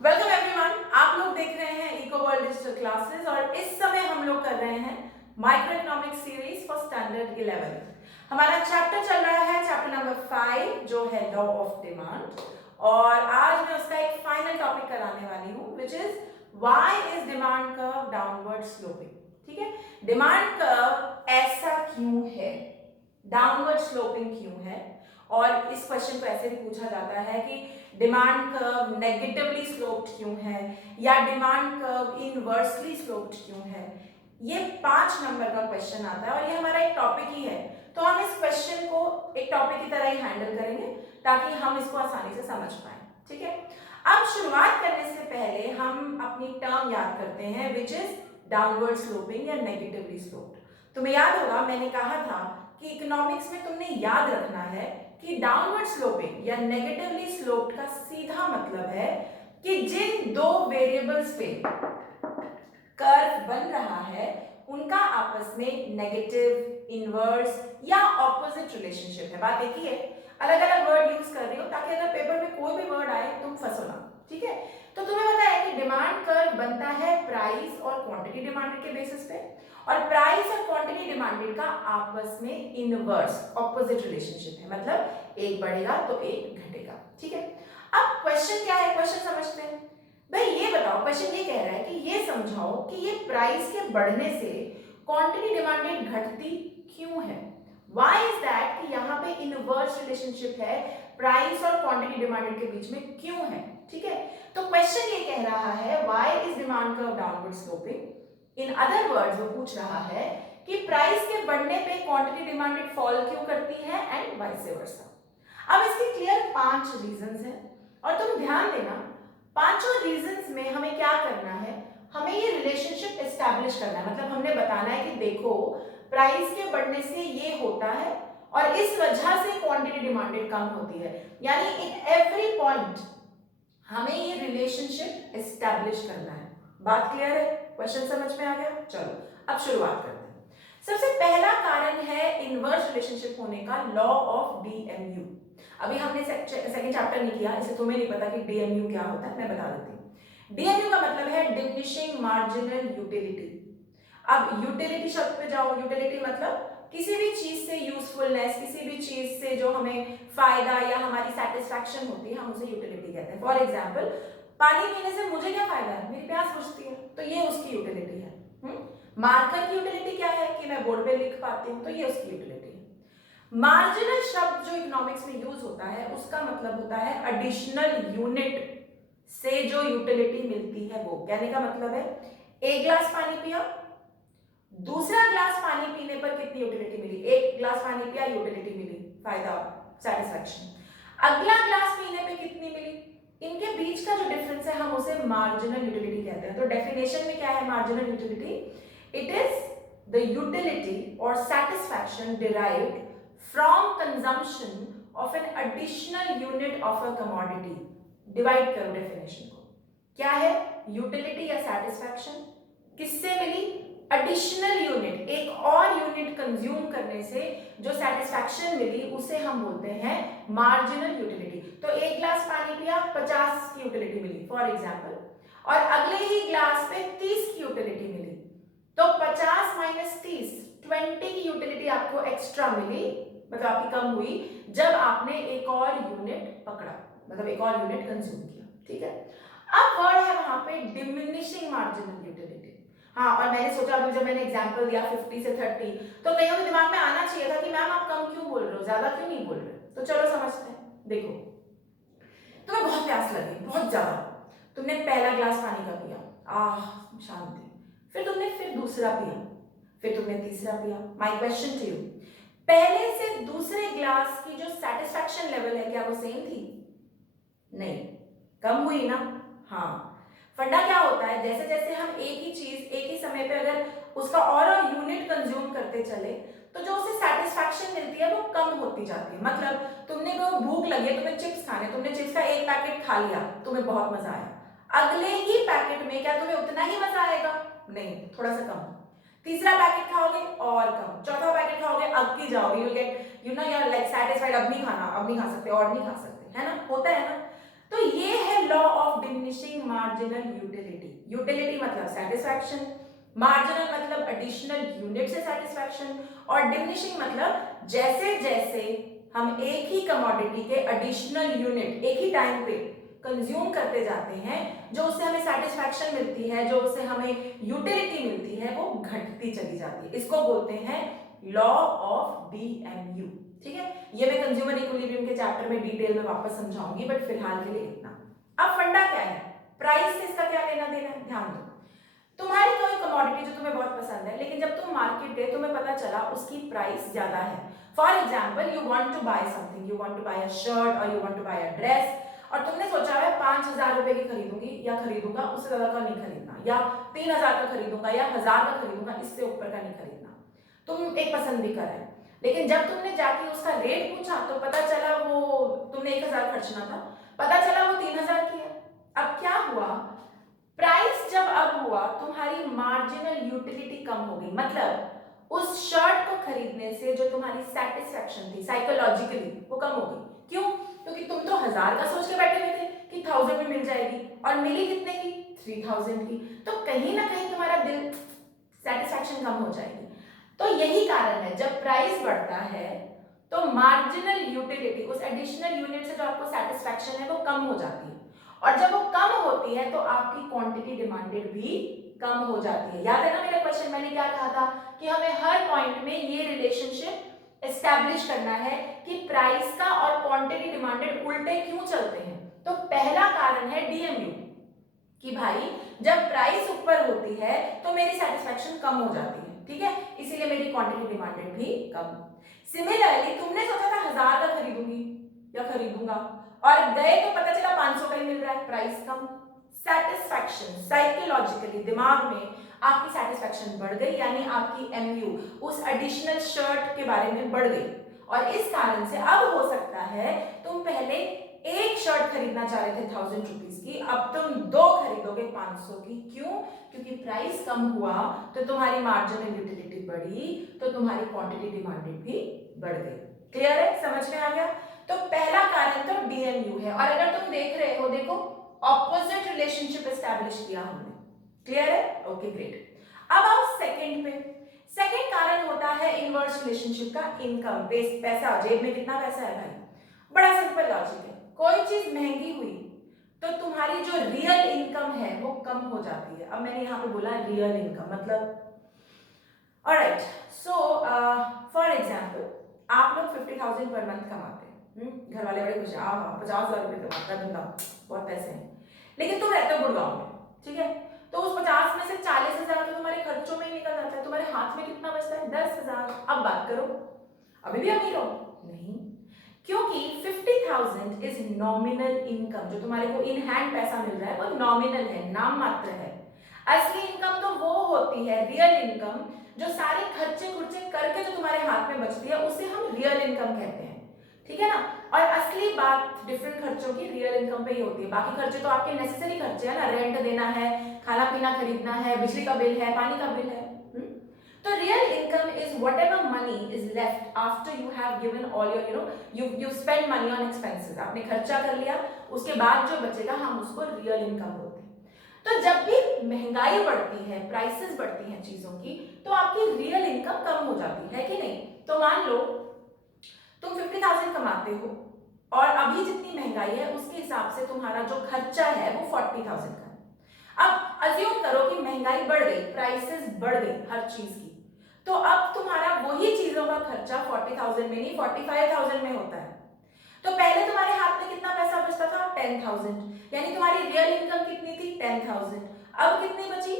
Welcome everyone. आप लोग देख रहे हैं इको वर्ल्ड डिजिटल क्लासेस और इस समय हम लोग कर रहे हैं micro economics series for standard 11। हमारा चैप्टर चल रहा है चैप्टर नंबर 5 जो है लॉ ऑफ डिमांड। और आज मैं उसका एक फाइनल टॉपिक कराने वाली हूँ which is why is demand curve downward sloping. ठीक है, डिमांड कर्व ऐसा क्यों है, डाउनवर्ड स्लोपिंग क्यों है। और इस क्वेश्चन को ऐसे भी पूछा जाता है कि डिमांड कर्व नेगेटिवली स्लोप्ड क्यों है या डिमांड कर्व इनवर्सली स्लोप्ड क्यों है। ये 5 नंबर का क्वेश्चन आता है और ये हमारा एक टॉपिक ही है, तो हम इस क्वेश्चन को एक टॉपिक की तरह ही हैंडल करेंगे ताकि हम इसको आसानी से समझ पाए। ठीक है, अब शुरुआत करने से पहले हम अपनी टर्म याद करते हैं विच इज डाउनवर्ड स्लोपिंग या नेगेटिवली स्लोप्ड। तुम्हें याद होगा मैंने कहा था कि इकोनॉमिक्स में तुमने याद रखना है कि डाउनवर्ड स्लोपिंग या नेगेटिवली स्लोप्ड का सीधा मतलब है कि जिन दो वेरिएबल्स पे कर्व बन रहा है उनका आपस में नेगेटिव, इनवर्स या ऑपोजिट रिलेशनशिप है। बात एक ही है, अलग अलग वर्ड यूज कर रही हो ताकि अगर पेपर में कोई भी वर्ड आए तुम फंसो ना। ठीक है, तो तुम्हें पता है कि डिमांड कर्व बनता है प्राइस और क्वांटिटी डिमांडेड के बेसिस पे, और प्राइस और क्वांटिटी डिमांडेड का आपस में इनवर्स ऑपोजिट रिलेशनशिप है, मतलब एक बढ़ेगा तो एक घटेगा। ठीक है, अब क्वेश्चन क्या है, क्वेश्चन समझते हैं। भाई ये बताओ, क्वेश्चन ये कह रहा है कि ये समझाओ कि ये प्राइस के बढ़ने से क्वांटिटी डिमांडेड घटती क्यों है। व्हाई इज दैट कि यहाँ पे इनवर्स रिलेशनशिप है प्राइस और क्वांटिटी डिमांडेड के बीच में क्यों है। ठीक है, तो क्वेश्चन ये कह रहा है why is demand curve downward sloping. In other words वो पूछ रहा है कि प्राइस के बढ़ने पे क्वांटिटी डिमांडेड फॉल क्यों करती है एंड वाइस वर्सा। अब इसके क्लियर 5 रीजंस हैं और तुम ध्यान देना, पांचों रीजंस में हमें क्या करना है, हमें ये रिलेशनशिप एस्टैब्लिश करना है। मतलब हमने बताना है कि देखो प्राइस के बढ़ने से ये होता है और इस वजह से क्वांटिटी डिमांडेड कम होती है, यानी इन एवरी पॉइंट हमें ये रिलेशनशिप एस्टैब्लिश करना है। बात क्लियर है, क्वेश्चन समझ में आ गया। चलो अब शुरुआत करते हैं। सबसे पहला कारण है इनवर्स रिलेशनशिप होने का, लॉ ऑफ डीएमयू। अभी हमने सेकंड चैप्टर नहीं किया, इसे तुम्हें नहीं पता कि डीएमयू क्या होता है, मैं बता देती हूँ। डीएमयू का मतलब है डिमिनिशिंग मार्जिनल यूटिलिटी। अब यूटिलिटी शब्द पे जाओ, यूटिलिटी मतलब किसी भी चीज से यूजफुलनेस, किसी भी चीज से जो हमें फायदा या हमारी सेटिस्फैक्शन होती है, हम उसे यूटिलिटी कहते हैं। फॉर एग्जाम्पल, पानी पीने से मुझे क्या फायदा है, मेरी प्यास बुझती है, तो ये उसकी यूटिलिटी है। मार्कर की यूटिलिटी क्या है कि मैं बोर्ड पे लिख पाती हूँ, तो ये उसकी यूटिलिटी है। मार्जिनल शब्द जो इकोनॉमिक्स में यूज होता है उसका मतलब होता है एडिशनल यूनिट से जो यूटिलिटी मिलती है वो। कहने का मतलब है एक ग्लास पानी पिया, दूसरा ग्लास पानी पीने पर कितनी यूटिलिटी मिली, एक ग्लास पानी पिया यूटिलिटी मिली, फायदा, सेटिस्फैक्शन। अगला ग्लास पीने पे कितनी मिली, इनके बीच का जो डिफरेंस है हम उसे मार्जिनल यूटिलिटी कहते हैं। तो डेफिनेशन में क्या है marginal utility, it is the utility और satisfaction derived from consumption of an additional unit of a commodity. Divide करो डेफिनेशन को, क्या है यूटिलिटी या सेटिस्फैक्शन, किससे मिली, एडिशनल यूनिट, एक और यूनिट कंज्यूम करने से जो सेटिस्फैक्शन मिली उसे हम बोलते हैं मार्जिनल यूटिलिटी। तो एक ग्लास पानी पिया 50 की यूटिलिटी मिली फॉर एग्जांपल, और अगले ही ग्लास पे 30 की यूटिलिटी मिली, तो 50 माइनस 30 20 की यूटिलिटी आपको एक्स्ट्रा मिली, मतलब आपकी कम हुई जब आपने एक और यूनिट पकड़ा, मतलब एक और यूनिट कंज्यूम किया। ठीक है, अब वर्ड है वहां पे डिमिनिशिंग मार्जिनल यूटिलिटी। हाँ, और मैंने सोचा अभी जब मैंने एग्जांपल दिया 50 से 30, तो कईयों के दिमाग में आना चाहिए था कि मैम आप कम क्यों बोल रहे हो, ज्यादा क्यों नहीं बोल रहे। तो चलो समझते हैं। देखो, तुम्हें बहुत प्यास लगी, बहुत ज्यादा, तुमने पहला ग्लास पानी का पिया, आह शांति, फिर तुमने फिर दूसरा पिया, फिर तुमने तीसरा पिया। माय क्वेश्चन टू यू, पहले से दूसरे ग्लास की जो सेटिस्फैक्शन लेवल है क्या वो सेम थी? नहीं, कम हुई ना। हाँ, फंडा क्या होता है, जैसे जैसे हम एक ही चीज एक ही समय पे अगर उसका और यूनिट कंज्यूम करते चले तो जो उसे सेटिस्फैक्शन मिलती है वो कम होती जाती है। मतलब तुमने को भूख लगी है, तुम्हें चिप्स खाने, तुमने चिप्स का एक पैकेट खा लिया, तुम्हें बहुत मजा आया, अगले ही पैकेट में क्या तुम्हें उतना ही मजा आएगा? नहीं, थोड़ा सा कम। तीसरा पैकेट खाओगे और कम, चौथा पैकेट खाओगे अब की जाओगे, you get you know you are like satisfied, अब नहीं खाना, अब नहीं खा सकते और नहीं खा सकते, है ना, होता है ना। तो ये है law of diminishing diminishing marginal utility. Utility मतलब सेटिस्फैक्शन, मार्जिनल मतलब एडिशनल यूनिट से सेटिस्फैक्शन, और डिमिनिशिंग मतलब जैसे जैसे हम एक ही कमोडिटी के एडिशनल यूनिट एक ही टाइम पे कंज्यूम करते जाते हैं, जो उससे हमें सेटिस्फैक्शन मिलती है, जो उससे हमें यूटिलिटी मिलती है, वो घटती चली जाती है। इसको बोलते हैं लॉ ऑफ DMU। ठीक है, ये मैं कंज्यूमर इक्विलिब्रियम के चैप्टर में डिटेल में वापस समझाऊंगी, बट फिलहाल के लिए इतना। अब फंडा क्या है, प्राइस से इसका क्या लेना देना है, ध्यान दो। तुम्हारी कोई कमोडिटी जो तुम्हें बहुत पसंद है, लेकिन जब तुम मार्केट गए तुम्हें पता चला उसकी प्राइस ज्यादा है। For example, you want to buy something, you want to buy a shirt और you want to buy a dress, और तुमने सोचा है 5,000 रुपए की खरीदूंगी या खरीदूंगा, उससे ज्यादा का नहीं खरीदना, या 3,000 का खरीदूंगा या 1,000 का खरीदूंगा, इससे ऊपर का नहीं खरीदना। तुम एक पसंद भी कर रहे, लेकिन जब तुमने जाके उसका रेट पूछा तो पता चला वो तुमने 1,000 खर्चना था, पता चला वो 3,000 की है। अब क्या हुआ, प्राइस जब अब हुआ तुम्हारी मार्जिनल यूटिलिटी कम हो गई, मतलब उस शर्ट को खरीदने से जो तुम्हारी सेटिस्फैक्शन थी साइकोलॉजिकली वो कम हो गई। क्यों? क्योंकि तुम तो 1,000 का सोच के बैठे हुए थे कि 1,000 में मिल जाएगी, और मिली कितने की, 3,000 की, तो कहीं ना कहीं तुम्हारा दिल सेटिस्फैक्शन कम हो जाएगी। तो यही कारण है, जब प्राइस बढ़ता है तो मार्जिनल यूटिलिटी, उस एडिशनल यूनिट से जो आपको सेटिस्फैक्शन है वो कम हो जाती है, और जब वो कम होती है तो आपकी क्वांटिटी डिमांडेड भी कम हो जाती है। याद है ना मेरा क्वेश्चन, मैंने क्या कहा था कि हमें हर पॉइंट में ये रिलेशनशिप एस्टैब्लिश करना है कि प्राइस का और क्वांटिटी डिमांडेड उल्टे क्यों चलते हैं। तो पहला कारण है DMU, कि भाई जब प्राइस ऊपर होती है तो मेरी सेटिस्फैक्शन कम हो जाती है, ठीक है, इसीलिए मेरी क्वांटिटी डिमांडेड भी कम। सिमिलरली तुमने सोचा था 1,000 का खरीदूंगी या खरीदूंगा, और गए तो पता चला 500 का ही मिल रहा है, प्राइस कम। सेटिस्फैक्शन साइकोलॉजिकली दिमाग में आपकी सेटिस्फैक्शन बढ़ गई, यानी आपकी MU उस एडिशनल शर्ट के बारे में बढ़ गई, और इस कारण से अब हो सकता है तुम पहले एक शर्ट खरीदना चाह रहे थे 1,000 रुपीज की, अब तुम 2 खरीदोगे 500 की। क्यों? क्योंकि प्राइस कम हुआ तो तुम्हारी मार्जिनल यूटिलिटी बढ़ी, तो तुम्हारी क्वांटिटी डिमांडेड भी बढ़ गई। क्लियर है, समझ में आ गया? तो पहला कारण तो DMU है, और अगर तुम देख रहे हो, देखो ऑपोजिट रिलेशनशिप एस्टैब्लिश किया हमने। क्लियर है? Okay great. अब आओ सेकंड पे। सेकंड कारण होता है इनवर्स रिलेशनशिप का, इनकम बेस्ड। पैसा, जेब में कितना पैसा है भाई, बड़ा सिंपल लॉजिक है, कोई चीज महंगी हुई तो तुम्हारी जो रियल इनकम है वो कम हो जाती है। अब मैंने यहाँ पे बोला रियल इनकम मतलब, ऑलराइट, सो फॉर एग्जांपल आप लोग 50,000 पर मंथ कमाते हैं, घर वाले बड़े खुश हैं, 50,000 रुपए कमाता है बंदा, बहुत पैसे हैं, लेकिन तुम रहते हो गुड़गांव में, ठीक है, तो उस 50 में से 40,000 तो तुम्हारे खर्चों में ही निकल जाता है, तुम्हारे हाथ में कितना बचता है, 10,000। अब बात करो, अभी भी अमीर हो? नहीं, क्योंकि 50,000 इज नॉमिनल इनकम, जो तुम्हारे को इन हैंड पैसा मिल रहा है वो नॉमिनल है, नाम मात्र है। असली इनकम तो वो होती है, रियल इनकम, जो सारे खर्चे खुर्चे करके जो तुम्हारे हाथ में बचती है, उसे हम रियल इनकम कहते हैं, ठीक है ना। और असली बात डिफरेंट खर्चों की रियल इनकम पे ही होती है, बाकी खर्चे तो आपके नेसेसरी खर्चे है ना, रेंट देना है, खाना पीना खरीदना है, बिजली का बिल है, पानी का बिल है। तो real income is whatever money is left after you have given all your you spend money on expenses, आपने खर्चा कर लिया, उसके बाद जो बचेगा हम उसको रियल इनकम बोलते हैं। तो जब भी महंगाई बढ़ती है, प्राइसेस बढ़ती हैं चीजों की, तो आपकी रियल इनकम कम हो जाती है कि नहीं। तो मान लो तुम 50,000 कमाते हो, और अभी जितनी महंगाई है उसके हिसाब से तुम्हारा जो खर्चा है वो 40,000 का है। अब अज्यूम करो कि महंगाई बढ़ गई, प्राइसेस बढ़ गई हर चीज की, तो अब तुम्हारा वही चीजों का खर्चा 40,000 में नहीं 45,000 में होता है। तो पहले तुम्हारे हाथ में कितना पैसा बचता था, 10,000, यानी तुम्हारी रियल इनकम कितनी थी, 10,000, अब कितनी बची,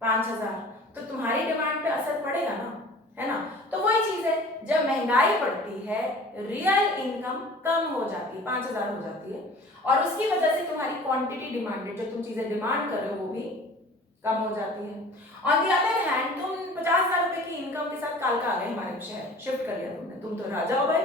5,000। तो तुम्हारी डिमांड पे असर पड़ेगा ना, है ना। तो वही चीज है, जब महंगाई बढ़ती है रियल इनकम कम हो जाती है, 5,000 हो जाती है, और उसकी वजह से तुम्हारी क्वांटिटी डिमांडेड, जो तुम चीजें डिमांड कर रहे हो वो भी कम हो जाती है। ऑन दी अदर हैंड तुम 50,000 रुपए की इनकम के साथ कालका आ गए हमारे शहर, शिफ्ट कर लिया तुमने, तुम तो राजा हो भाई।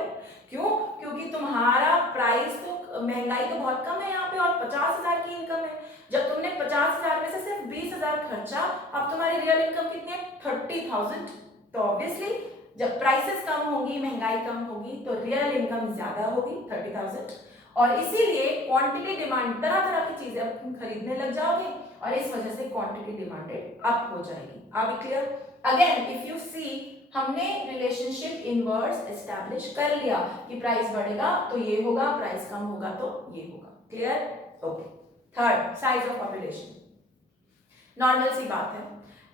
क्यों? क्योंकि तुम्हारा प्राइस तो, महंगाई तो बहुत कम है यहाँ पे, और 50,000 की इनकम है। जब तुमने 50,000 में से सिर्फ 20,000 खर्चा, अब तुम्हारी रियल इनकम कितनी है, 30,000। तो ऑब्वियसली जब प्राइसेस कम होगी, महंगाई कम होगी, तो रियल इनकम ज्यादा होगी, 30,000, और इसीलिए क्वांटिटी डिमांड, तरह तरह की चीजें अब तुम खरीदने लग जाओगे और इस वजह से क्वांटिटी डिमांडेड अप हो जाएगी। Are we clear? Again if you see, हमने रिलेशनशिप इनवर्स एस्टैब्लिश कर लिया कि प्राइस बढ़ेगा तो ये होगा, प्राइस कम होगा तो ये होगा। Clear? Okay. Third, size of population. Normal सी बात है,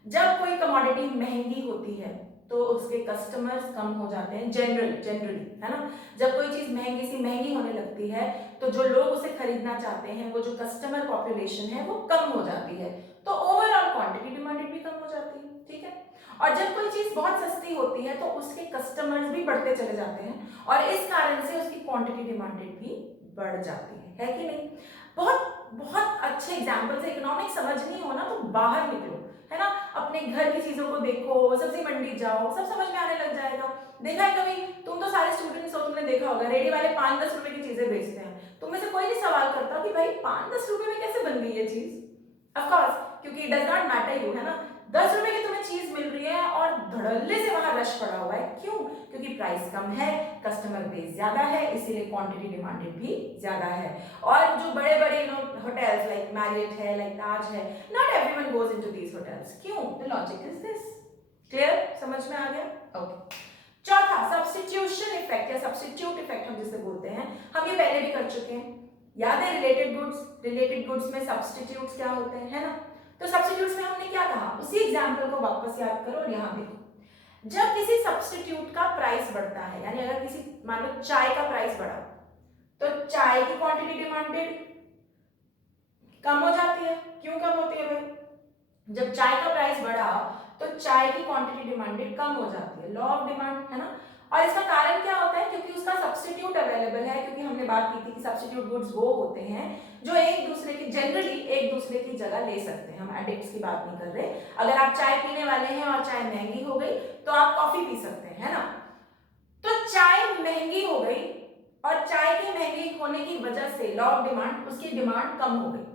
जब कोई कमोडिटी महंगी होती है तो उसके कस्टमर्स कम हो जाते हैं, जनरली, है ना। जब कोई चीज महंगी होने लगती है तो जो लोग उसे खरीदना चाहते हैं, वो जो कस्टमर पॉपुलेशन है वो कम हो जाती है, तो ओवरऑल क्वांटिटी डिमांडेड भी कम हो जाती है। ठीक है। और जब कोई चीज बहुत सस्ती होती है तो उसके कस्टमर्स भी बढ़ते चले जाते हैं और इस कारण से उसकी क्वांटिटी डिमांडेड भी बढ़ जाती है कि नहीं। बहुत बहुत अच्छे एग्जाम्पल्स है। इकोनॉमिक्स समझनी हो ना तो बाहर निकलो, है ना, अपने घर की चीजों को देखो, सब्जी मंडी जाओ, सब समझ में आने लग जाएगा। देखा है कभी? तुम तो सारे स्टूडेंट्स हो, तुमने देखा होगा रेडी वाले 5-10 रुपए की चीजें बेचते हैं। तुम में से कोई नहीं सवाल करता कि भाई 5-10 रुपए में कैसे बन गई ये चीज? ऑफ कोर्स, क्योंकि it does not matter you, है ना। 10 रुपए की तुम्हें चीज मिल रही है और धड़ल्ले से वहां रश पड़ा हुआ है। क्यों? क्योंकि प्राइस कम है, कस्टमर बेस ज्यादा है, इसीलिए क्वांटिटी डिमांडेड भी ज्यादा है। और जो बड़े बड़े होटल्स लाइक मैरियट है, लाइक ताज है, not everyone goes into these hotels. क्यों? The logic is this. Clear? समझ में आ गया? ओके। चौथा, सब्स्टिट्यूशन इफेक्ट या सब्स्टिट्यूट इफेक्ट हम जिसे बोलते हैं, हम ये पहले भी कर चुके हैं। याद है रिलेटेड गुड्स में सब्स्टिट्यूट्स क्या होते हैं, है ना। तो सब्स्टिट्यूट्स में हमने क्या कहा, उसी एग्जांपल को वापस याद करो और यहां देखो। जब किसी सब्स्टिट्यूट का प्राइस बढ़ता है, यानी अगर किसी, मान लो चाय का प्राइस बढ़ा तो चाय की क्वांटिटी डिमांडेड कम हो जाती है। क्यों कम होती है भाई? जब चाय का प्राइस बढ़ा तो चाय की क्वांटिटी डिमांडेड कम हो जाती है, लॉ ऑफ डिमांड, है ना। और इसका कारण क्या होता है? क्योंकि उसका सब्स्टिट्यूट अवेलेबल है। क्योंकि हमने बात की थी कि सब्स्टिट्यूट गुड्स वो होते हैं जो एक दूसरे की, जनरली एक दूसरे की जगह ले सकते हैं। हम एडिक्ट्स की बात नहीं कर रहे। अगर आप चाय पीने वाले हैं और चाय महंगी हो गई तो आप कॉफी पी सकते हैं, है ना। तो चाय महंगी हो गई और चाय की महंगी होने की वजह से लॉ ऑफ डिमांड, उसकी डिमांड कम हो गई।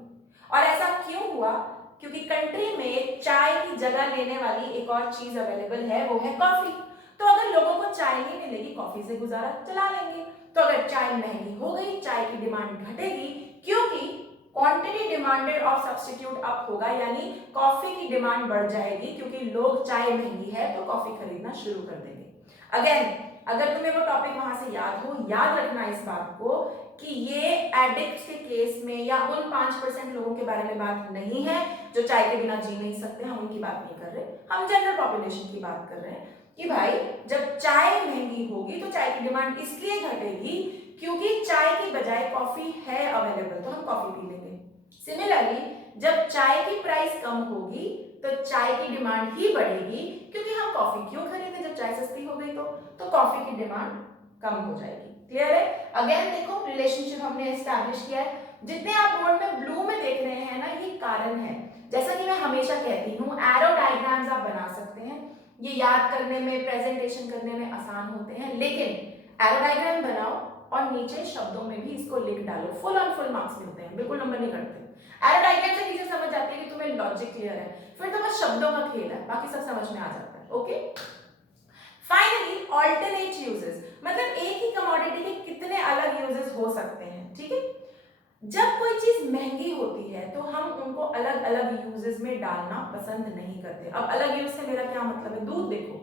और ऐसा क्यों हुआ? क्योंकि कंट्री में चाय की जगह लेने वाली एक और चीज अवेलेबल है, वो है कॉफी। तो अगर लोगों को चाय नहीं मिलेगी, कॉफी से गुजारा चला लेंगे। तो अगर चाय महंगी हो गई, चाय की डिमांड घटेगी, क्योंकि quantity demanded of substitute up होगा, यानी कॉफी की डिमांड बढ़ जाएगी। क्योंकि लोग, चाय महंगी है तो कॉफी खरीदना शुरू कर देंगे। अगेन, अगर तुम्हें वो टॉपिक वहां से याद हो, याद रखना इस बात को कि ये एडिक्ट्स के केस में या उन 5% लोगों के बारे में बात नहीं है जो चाय के बिना जी नहीं सकते, हम उनकी बात नहीं कर रहे, हम जनरल पॉपुलेशन की बात कर रहे हैं कि भाई जब चाय महंगी होगी तो चाय की डिमांड इसलिए घटेगी क्योंकि चाय की बजाय कॉफी है अवेलेबल, तो हम कॉफी पी लेंगे। सिमिलरली, जब चाय की प्राइस कम होगी तो चाय की डिमांड ही बढ़ेगी, क्योंकि हम कॉफी क्यों खरीदें जब चाय सस्ती हो गई तो कॉफी की डिमांड कम हो जाएगी। क्लियर है? अगेन देखो, रिलेशनशिप हमने एस्टैब्लिश किया है। जितने आप बोर्ड में ब्लू में देख रहे हैं ना, ये कारण है। जैसा कि मैं हमेशा कहती हूँ, एरो डायग्राम्स आप बना सकते हैं, ये याद करने में, प्रेजेंटेशन करने में आसान होते हैं, लेकिन एरो डायग्राम बनाओ और नीचे शब्दों में भी इसको लिख डालो, फुल ऑन फुल मार्क्स मिलते हैं, बिल्कुल नंबर नहीं कटते। एरो डायग्राम से टीचर समझ जाती है कि तुम्हें लॉजिक क्लियर है, फिर तो बस शब्दों का खेल है, बाकी सब समझ में आ जाता है। ओके। फाइनली, ऑल्टरनेट यूजेस, मतलब एक ही कमोडिटी के कितने अलग यूजेस हो सकते हैं। ठीक है। जब कोई चीज महंगी होती है तो हम उनको अलग अलग यूजेस में डालना पसंद नहीं करते। अब अलग यूज से मेरा क्या मतलब है? दूध देखो,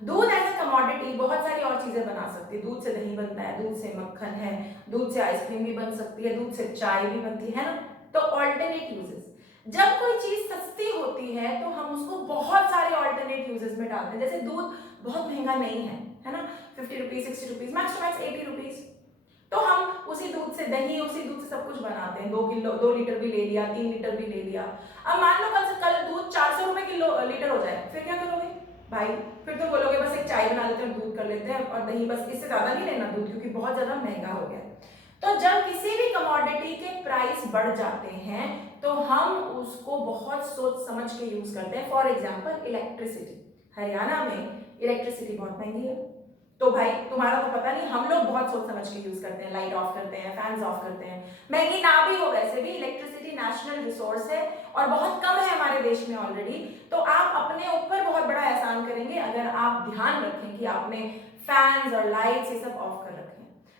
दूध एज ए कमोडिटी बहुत सारी और चीजें बना सकती है। दूध से दही बनता है, दूध से मक्खन है, दूध से आइसक्रीम भी बन सकती है, दूध से चाय भी बनती है ना। तो ऑल्टरनेट यूजेस, जब कोई चीज सस्ती होती है तो हम उसको बहुत सारे ऑल्टरनेट यूजेस में डालते हैं। जैसे दूध बहुत महंगा नहीं है ना, 50 rupees, 60 rupees, max to max 80 rupees, तो हम उसी दूध से दही, उसी दूध से सब कुछ बनाते हैं। 2 लीटर भी ले लिया, 3 लीटर भी ले लिया। अब मान लो कल से कल दूध 400 रुपए लीटर हो जाए, फिर क्या करोगे भाई? फिर तो बोलोगे बस एक चाय बना लेते हैं, दूध कर लेते हैं और दही, बस इससे ज्यादा नहीं लेना दूध, क्योंकि बहुत ज्यादा महंगा हो गया। तो जब किसी भी कमोडिटी के प्राइस बढ़ जाते हैं तो हम उसको बहुत सोच समझ के यूज करते हैं। फॉर एग्जाम्पल, इलेक्ट्रिसिटी, हरियाणा में इलेक्ट्रिसिटी बहुत महंगी है, तो भाई तुम्हारा तो पता नहीं, हम लोग बहुत सोच समझ के यूज करते हैं, लाइट ऑफ करते हैं, फैंस ऑफ करते हैं। महंगी ना भी हो, वैसे भी इलेक्ट्रिसिटी नेशनल रिसोर्स है और बहुत कम है हमारे देश में ऑलरेडी। तो आप अपने ऊपर बहुत बड़ा एहसान करेंगे अगर आप ध्यान रखें कि आपने फैंस और लाइट्स ये सब ऑफ कर रखें।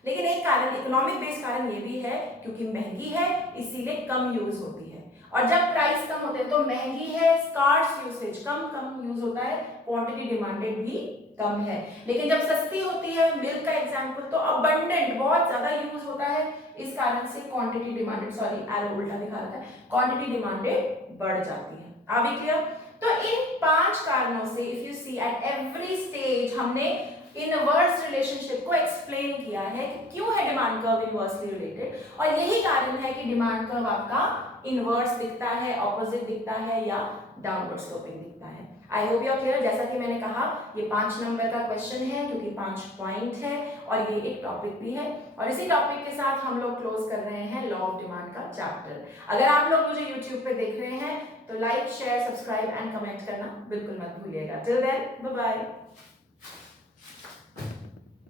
लेकिन एक कारण, इकोनॉमिक बेस्ड कारण ये भी है क्योंकि महंगी है इसीलिए कम यूज होती है। और जब प्राइस कम होते हैं तो महंगी है, स्कार्स यूसेज, कम यूज होता है, क्वांटिटी डिमांडेड भी कम है। लेकिन जब सस्ती होती है, मिल्क का एग्जांपल, तो अबंडेंट, बहुत ज्यादा यूज होता है, इस कारण से क्वांटिटी डिमांडेड, सॉरी एरो उल्टा दिखा रहा है, क्वांटिटी डिमांडेड बढ़ जाती है। Are we clear? तो इन 5 कारणों से if you see at every stage हमने इनवर्स रिलेशनशिप को एक्सप्लेन किया है कि क्यों है डिमांड कर्व इनवर्सली रिलेटेड, और यही कारण है कि डिमांड कर्व आपका इनवर्स दिखता है, ऑपोजिट दिखता है या डाउनवर्ड स्लोपिंग दिखता है। I hope you are clear. जैसा कि मैंने कहा ये 5 नंबर का क्वेश्चन है क्योंकि 5 पॉइंट है और ये एक टॉपिक भी है, और इसी टॉपिक के साथ हम लोग क्लोज कर रहे हैं लॉ ऑफ डिमांड का चैप्टर। अगर आप लोग मुझे यूट्यूब पे देख रहे हैं तो like, share, subscribe and comment करना बिल्कुल मत भूलिएगा। Till then bye bye.